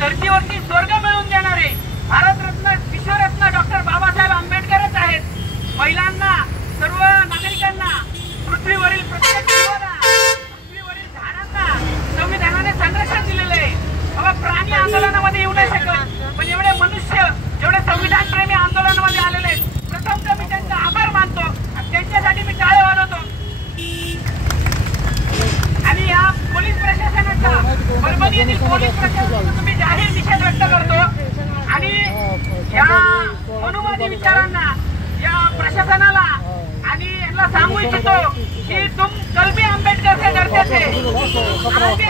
धर्तीवरती स्वर्ग मिळवून देणारे भारतरत्न विश्वरत्न डॉक्टर बाबासाहेब आंबेडकरच आहेत. महिलांना, सर्व नागरिकांना, पृथ्वीवरील प्रत्येक जीवाला, पृथ्वीवरील झाडांना संविधानाने संरक्षण दिलेले आहे. बाबा प्राणी आंदोलनामध्ये येऊ नाही शकत, पण एवढे मनुष्य जेवढे संविधान प्रेमी आंदोलनामध्ये आलेले आहेत, प्रथमतः मी त्यांचा आभार मानतो आणि त्यांच्यासाठी मी टाळ्या वाजवतो. आणि या पोलीस प्रशासनाचा, परभणी येथील पोलीस प्रशासनाचा मी जाहीर निषेध व्यक्त करतो आणि या मनुवादी विचारांना, या प्रशासनाला आणि यांना सांगू इच्छितो की तुम कल भी आंबेडकर से डरते थे, आज भी